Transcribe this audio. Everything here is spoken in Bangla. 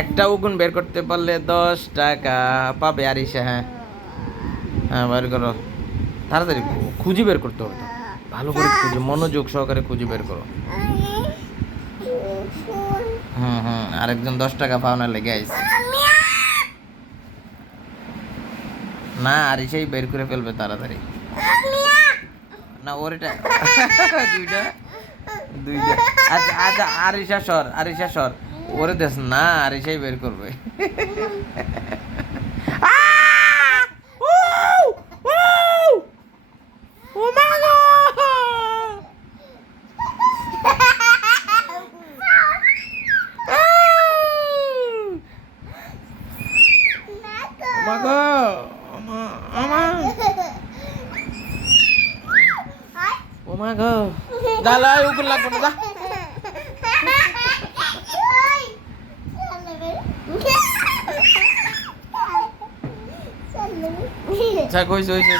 একটা উগুন বের করতে পারলে 10 টাকা পাবে আরিশা। হ্যাঁ হ্যাঁ, বের করো তাড়াতাড়ি, খুঁজে বের করতে হবে তো, ভালো করে খুঁজে মনোযোগ সহকারে খুঁজে বের করো। হুম হুম, আরেকজন 10 টাকা পাওনা লেগে আইছে। না আরিশাই বের করে ফেলবে তাড়াতাড়ি। না ওর এটা দুইটা দুইটা। আচ্ছা আচ্ছা, আরিশা সর, আরিশা সর, ওরে দেখ না, আরিশাই বের করবে। ও মা গো, দালাই উপর লাগবে না, যা কইছে হইছে।